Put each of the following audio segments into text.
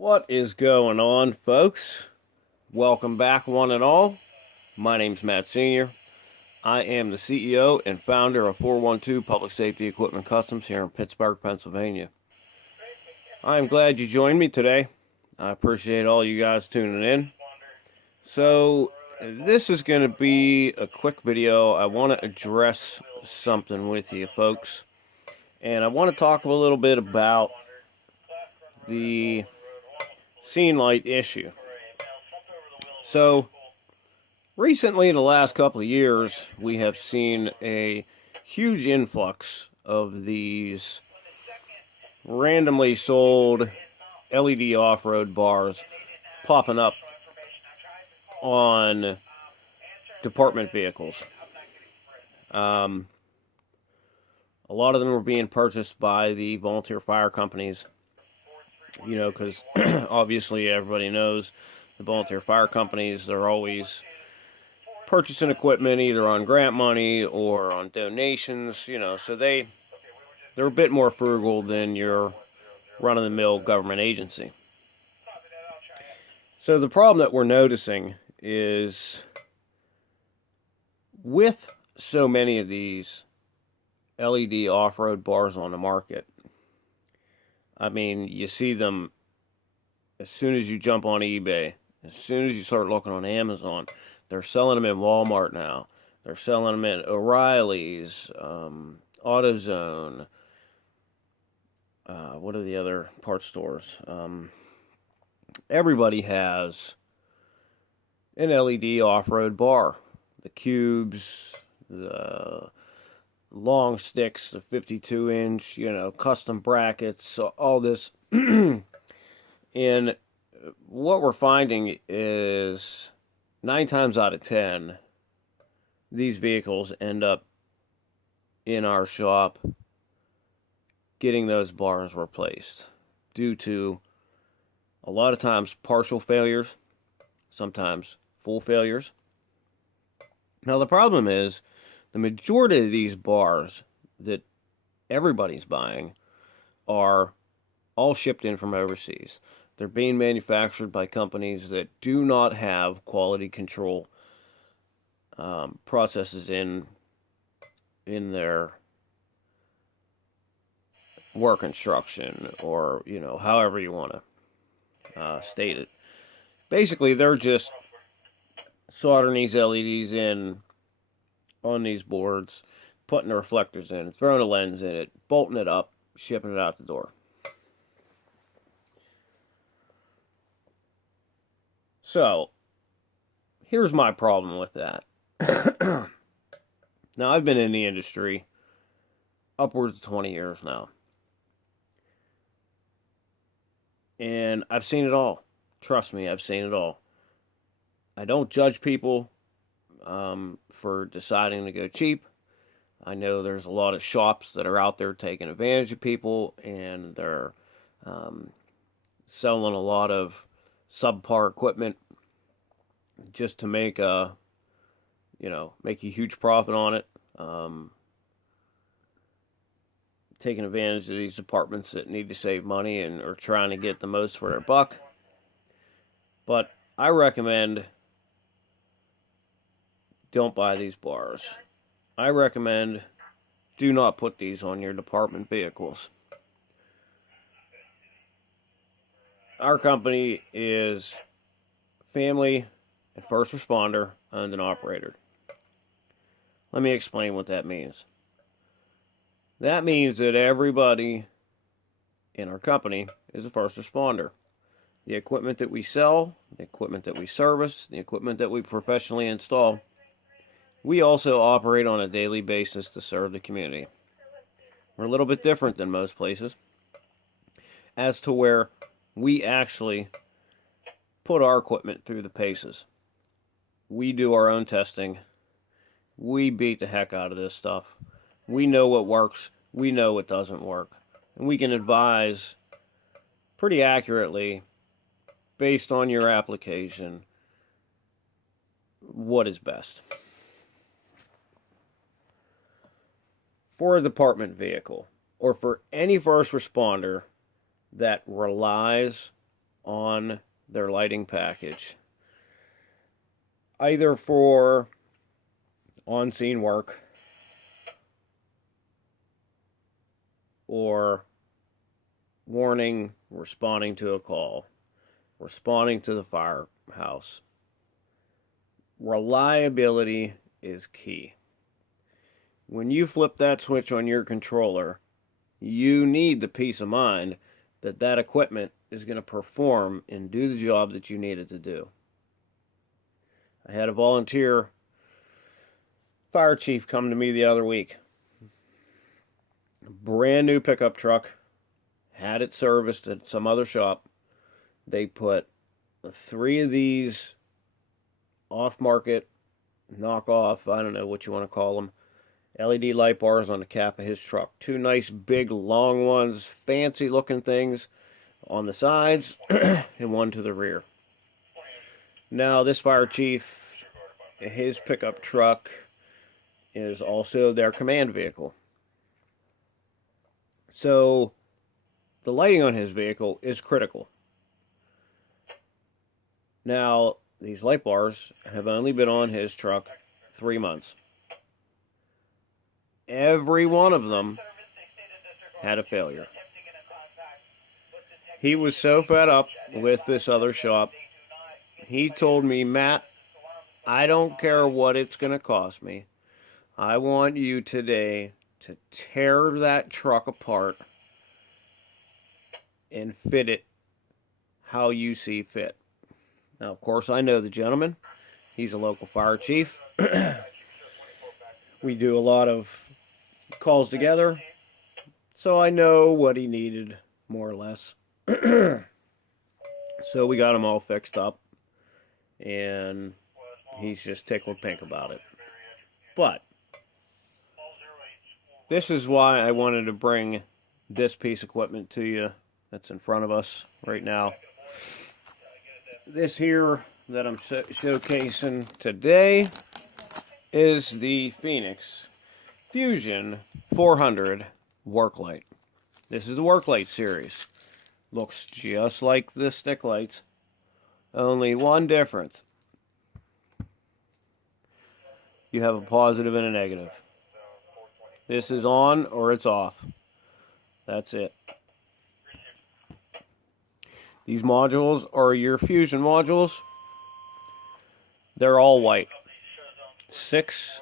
What is going on, folks? Welcome back, one and all. My name's Matt Sr. I am the CEO and founder of 412 Public Safety Equipment Customs here in Pittsburgh, Pennsylvania. I am glad you joined me today. I appreciate all you guys tuning in. So, this is going to be a quick video. I want to address something with you, folks. And I want to talk a little bit about the scene light issue. So, recently, in the last couple of years, we have seen a huge influx of these randomly sold LED off-road bars popping up on department vehicles. A lot of them are being purchased by the volunteer fire companies, because obviously everybody knows the volunteer fire companies, they're always purchasing equipment either on grant money or on donations, so they're a bit more frugal than your run-of-the-mill government agency. So the problem that we're noticing is with so many of these LED off-road bars on the market, I mean, you see them as soon as you jump on eBay, as soon as you start looking on Amazon. They're selling them in Walmart now. They're selling them at O'Reilly's, AutoZone. What are the other parts stores? Everybody has an LED off-road bar. The cubes, the long sticks, the 52-inch, custom brackets, all this. And what we're finding is 9 times out of 10, these vehicles end up in our shop getting those bars replaced due to a lot of times partial failures, sometimes full failures. Now the problem is the majority of these bars that everybody's buying are all shipped in from overseas. They're being manufactured by companies that do not have quality control processes in their work instruction, or however you want to state it. Basically, they're just soldering these LEDs in on these boards, putting the reflectors in, throwing a lens in it, bolting it up, shipping it out the door. So, here's my problem with that. Now, I've been in the industry upwards of 20 years now. And I've seen it all. Trust me, I've seen it all. I don't judge people for deciding to go cheap. I know there's a lot of shops that are out there taking advantage of people, and they're selling a lot of subpar equipment just to make a huge profit on it. Taking advantage of these departments that need to save money and are trying to get the most for their buck. But I recommend don't buy these bars. I recommend do not put these on your department vehicles. Our company is family and first responder owned and operated. Let me explain what that means. That means that everybody in our company is a first responder. The equipment that we sell, the equipment that we service, the equipment that we professionally install, we also operate on a daily basis to serve the community. We're a little bit different than most places as to where we actually put our equipment through the paces. We do our own testing. We beat the heck out of this stuff. We know what works. We know what doesn't work. And we can advise pretty accurately, based on your application, what is best. For a department vehicle, or for any first responder that relies on their lighting package, either for on-scene work or warning, responding to a call, responding to the firehouse. Reliability is key. When you flip that switch on your controller, you need the peace of mind that that equipment is going to perform and do the job that you need it to do. I had a volunteer fire chief come to me the other week. Brand new pickup truck, had it serviced at some other shop. They put 3 of these off-market, knockoff, I don't know what you want to call them, LED light bars on the cap of his truck. 2 nice, big, long ones, fancy-looking things on the sides, and 1 to the rear. Now, this fire chief, his pickup truck is also their command vehicle. So, the lighting on his vehicle is critical. Now, these light bars have only been on his truck 3 months. Every one of them had a failure. He was so fed up with this other shop, he told me, Matt, I don't care what it's going to cost me. I want you today to tear that truck apart and fit it how you see fit. Now, of course, I know the gentleman. He's a local fire chief. We do a lot of calls together, so I know what he needed, more or less. So we got him all fixed up, and he's just tickled pink about it. But this is why I wanted to bring this piece of equipment to you that's in front of us right now. This here that I'm showcasing today is the Feniex Fusion 400 work light. This is the work light series. Looks just like the stick lights, only one difference. You have a positive and a negative. This is on or it's off. That's it. These modules are your Fusion modules. They're all white. 6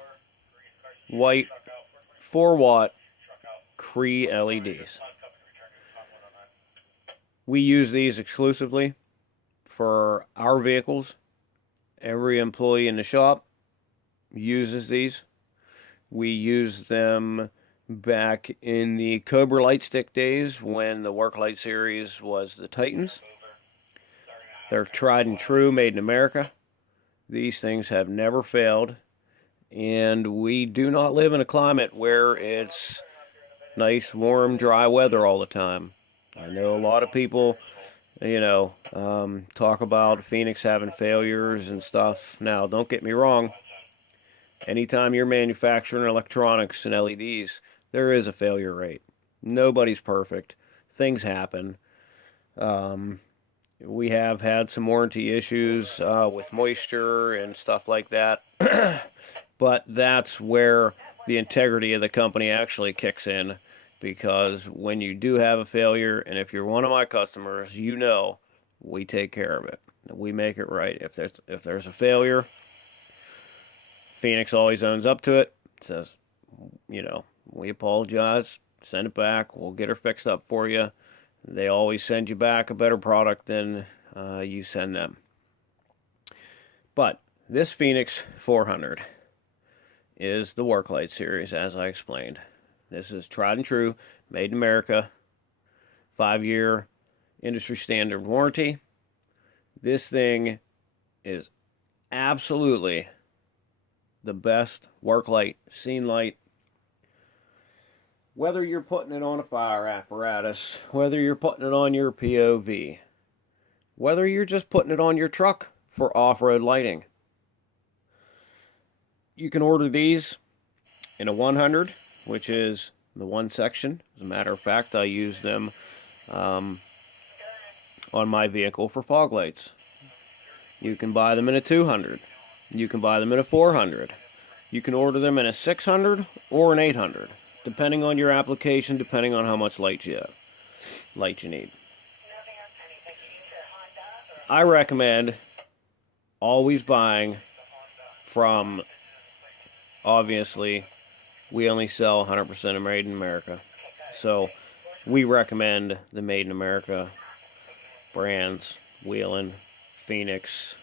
white 4-watt Cree LEDs. We use these exclusively for our vehicles. Every employee in the shop uses these. We use them back in the Cobra light stick days when the work light series was the Titans. They're tried and true, made in America. These things have never failed. And we do not live in a climate where it's nice, warm, dry weather all the time. I know a lot of people, talk about Feniex having failures and stuff. Now, don't get me wrong. Anytime you're manufacturing electronics and LEDs, there is a failure rate. Nobody's perfect. Things happen. We have had some warranty issues with moisture and stuff like that. But that's where the integrity of the company actually kicks in. Because when you do have a failure, and if you're one of my customers, you know we take care of it. We make it right. If there's a failure, Feniex always owns up to it. Says, we apologize, send it back, we'll get her fixed up for you. They always send you back a better product than you send them. But this Feniex 400 is the work light series, as I explained. This is tried and true, made in America, 5-year industry standard warranty. This thing is absolutely the best work light, scene light. Whether you're putting it on a fire apparatus, whether you're putting it on your POV, whether you're just putting it on your truck for off-road lighting. You can order these in a 100, which is the one section. As a matter of fact, I use them on my vehicle for fog lights. You can buy them in a 200. You can buy them in a 400. You can order them in a 600 or an 800, depending on your application, depending on how much light you need. I recommend always buying from, obviously, we only sell 100% of Made in America. So we recommend the Made in America brands, Whelen, Feniex.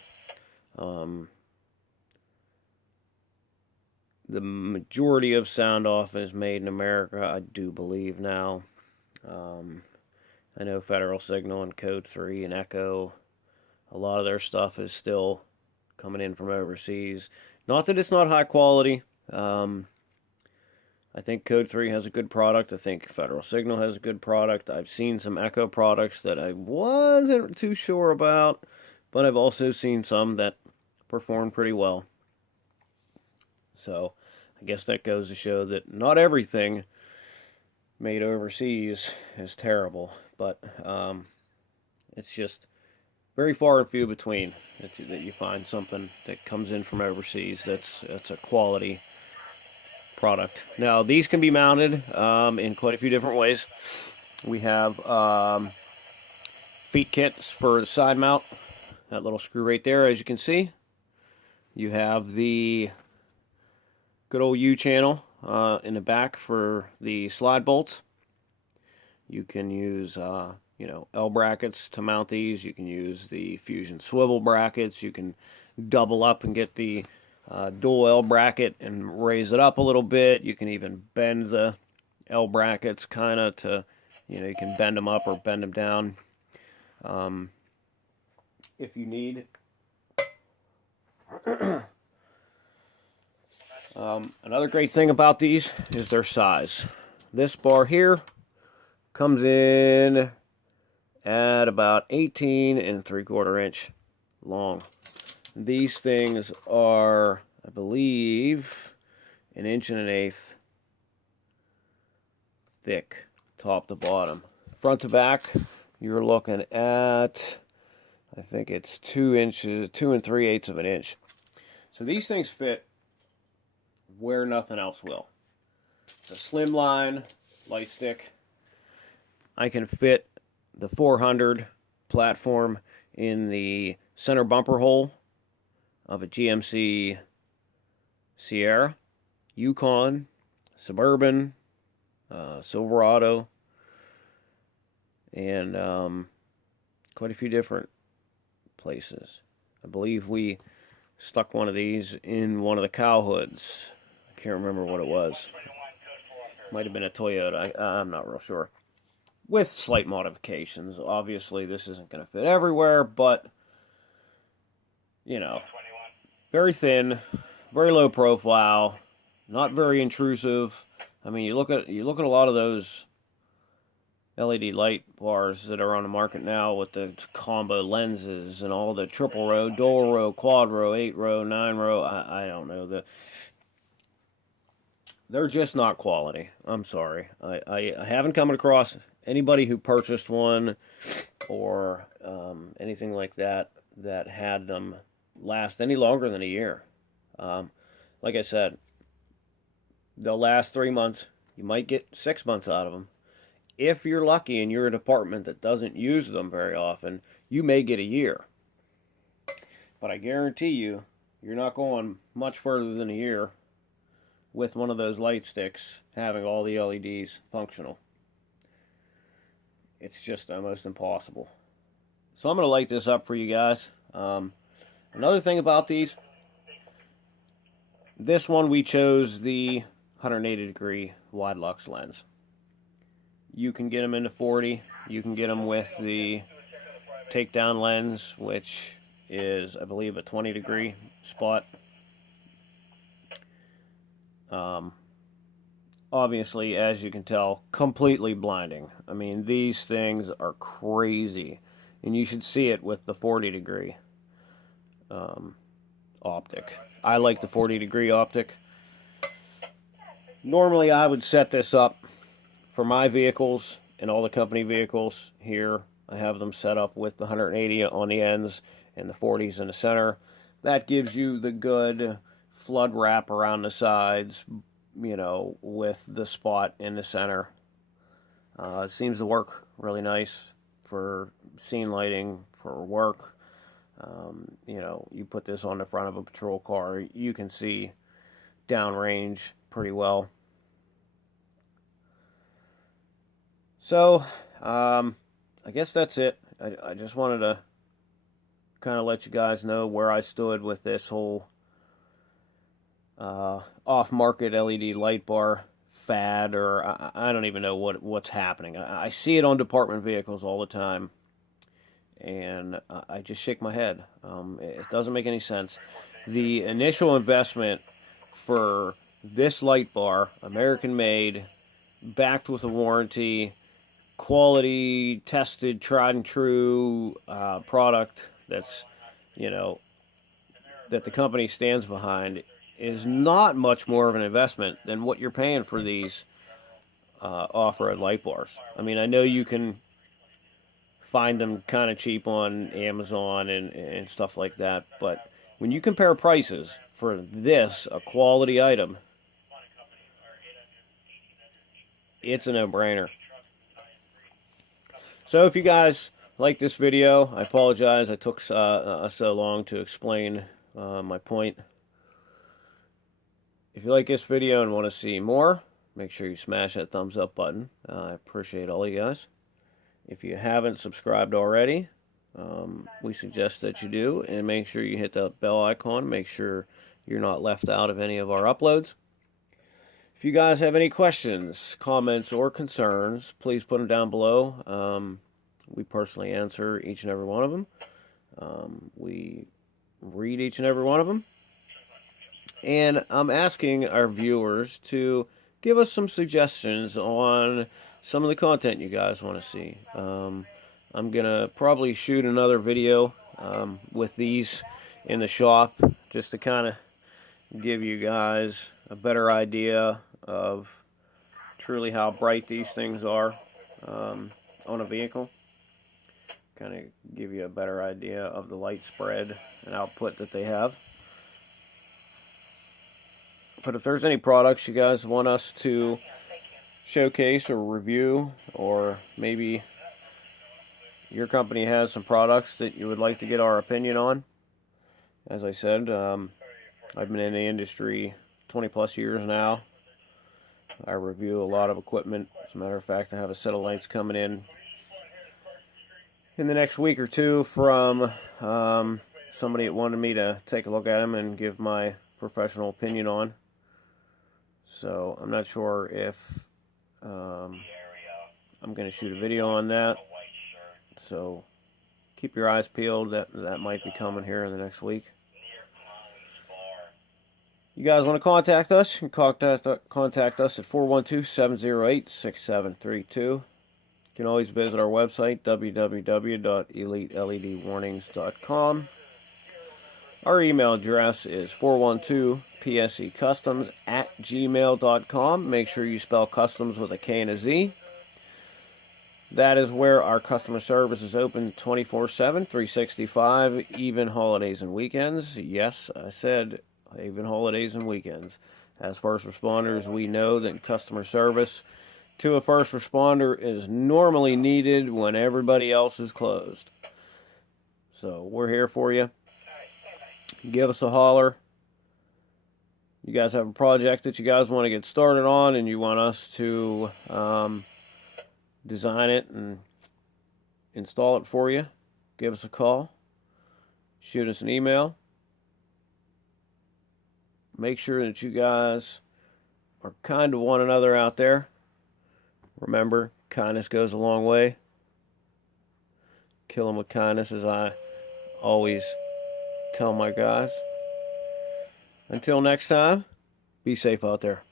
The majority of sound off is made in America, I do believe now. I know Federal Signal and Code 3 and Echo, a lot of their stuff is still coming in from overseas. Not that it's not high quality. I think Code 3 has a good product. I think Federal Signal has a good product. I've seen some Echo products that I wasn't too sure about, but I've also seen some that perform pretty well. So I guess that goes to show that not everything made overseas is terrible, but it's just very far and few between that you find something that comes in from overseas that's a quality product. Now, these can be mounted in quite a few different ways. We have feet kits for the side mount, that little screw right there, as you can see. You have the good old U-channel in the back for the slide bolts. You can use L brackets to mount these. You can use the Fusion swivel brackets. You can double up and get the dual L bracket and raise it up a little bit. You can even bend the L brackets kind of to, you can bend them up or bend them down if you need. Another great thing about these is their size. This bar here comes in at about 18 3/4 inch long. These things are, I believe, 1 1/8 inch thick, top to bottom. Front to back, you're looking at, I think it's 2 inches, 2 3/8 of an inch. So these things fit where nothing else will. It's a slimline light stick. I can fit the 400 platform in the center bumper hole of a GMC Sierra, Yukon, Suburban, Silverado, and quite a few different places. I believe we stuck one of these in one of the cow hoods. I can't remember what it was. Might have been a Toyota. I'm not real sure. With slight modifications. Obviously, this isn't going to fit everywhere, but, very thin, very low profile, not very intrusive. I mean, you look at a lot of those LED light bars that are on the market now with the combo lenses and all the triple row, dual row, quad row, 8 row, 9 row. I don't know. They're just not quality. I'm sorry. I haven't come across anybody who purchased one or anything like that had them last any longer than a year. Like I said, they'll last 3 months. You might get 6 months out of them. If you're lucky and you're a department that doesn't use them very often, you may get a year. But I guarantee you, you're not going much further than a year with one of those light sticks having all the LEDs functional. It's just almost impossible. So I'm going to light this up for you guys. Another thing about these, this one we chose the 180 degree wide lux lens. You can get them into 40. You can get them with the takedown lens, which is, I believe, a 20 degree spot. Obviously, as you can tell, completely blinding. I mean, these things are crazy. And you should see it with the 40 degree optic. I like the 40 degree optic. Normally, I would set this up for my vehicles and all the company vehicles here I have them set up with the 180 on the ends and the 40s in the center. That gives you the good flood wrap around the sides, you know, with the spot in the center. It seems to work really nice for scene lighting, for work. You know, you put this on the front of a patrol car, you can see downrange pretty well. So, I guess that's it. I just wanted to kind of let you guys know where I stood with this whole off-market LED light bar fad, or I don't even know what's happening. I see it on department vehicles all the time, and I just shake my head. It doesn't make any sense. The initial investment for this light bar, American made, backed with a warranty, quality, tested, tried and true product that's, you know, that the company stands behind, is not much more of an investment than what you're paying for these off-road light bars. I mean, I know you can find them kind of cheap on Amazon and stuff like that, but when you compare prices for this, a quality item, it's a no-brainer. So if you guys like this video, I apologize I took so long to explain my point. If you like this video and want to see more, make sure you smash that thumbs up button. I appreciate all you guys. If you haven't subscribed already, we suggest that you do, and make sure you hit the bell icon. Make sure you're not left out of any of our uploads. If you guys have any questions, comments, or concerns, please put them down below. We personally answer each and every one of them. We read each and every one of them. And I'm asking our viewers to give us some suggestions on some of the content you guys want to see. I'm going to probably shoot another video with these in the shop, just to kind of give you guys a better idea of truly how bright these things are on a vehicle. Kind of give you a better idea of the light spread and output that they have. But if there's any products you guys want us to showcase or review, or maybe your company has some products that you would like to get our opinion on, as I said, I've been in the industry 20 plus years now. I review a lot of equipment. As a matter of fact, I have a set of lights coming in the next week or two from somebody that wanted me to take a look at them and give my professional opinion on. So I'm not sure if I'm going to shoot a video on that. So keep your eyes peeled. That might be coming here in the next week. You guys want to contact us? You can contact us at 412-708-6732. You can always visit our website, www.eliteledwarnings.com. Our email address is 412psecustoms@gmail.com. Make sure you spell customs with a K and a Z. That is where our customer service is open 24/7, 365, even holidays and weekends. Yes, I said even holidays and weekends. As first responders, we know that customer service to a first responder is normally needed when everybody else is closed. So we're here for you. Give us a holler. You guys have a project that you guys want to get started on and you want us to design it and install it for you, give us a call. Shoot us an email. Make sure that you guys are kind to one another out there. Remember, kindness goes a long way. Kill them with kindness, as I always tell my guys. Until next time, be safe out there.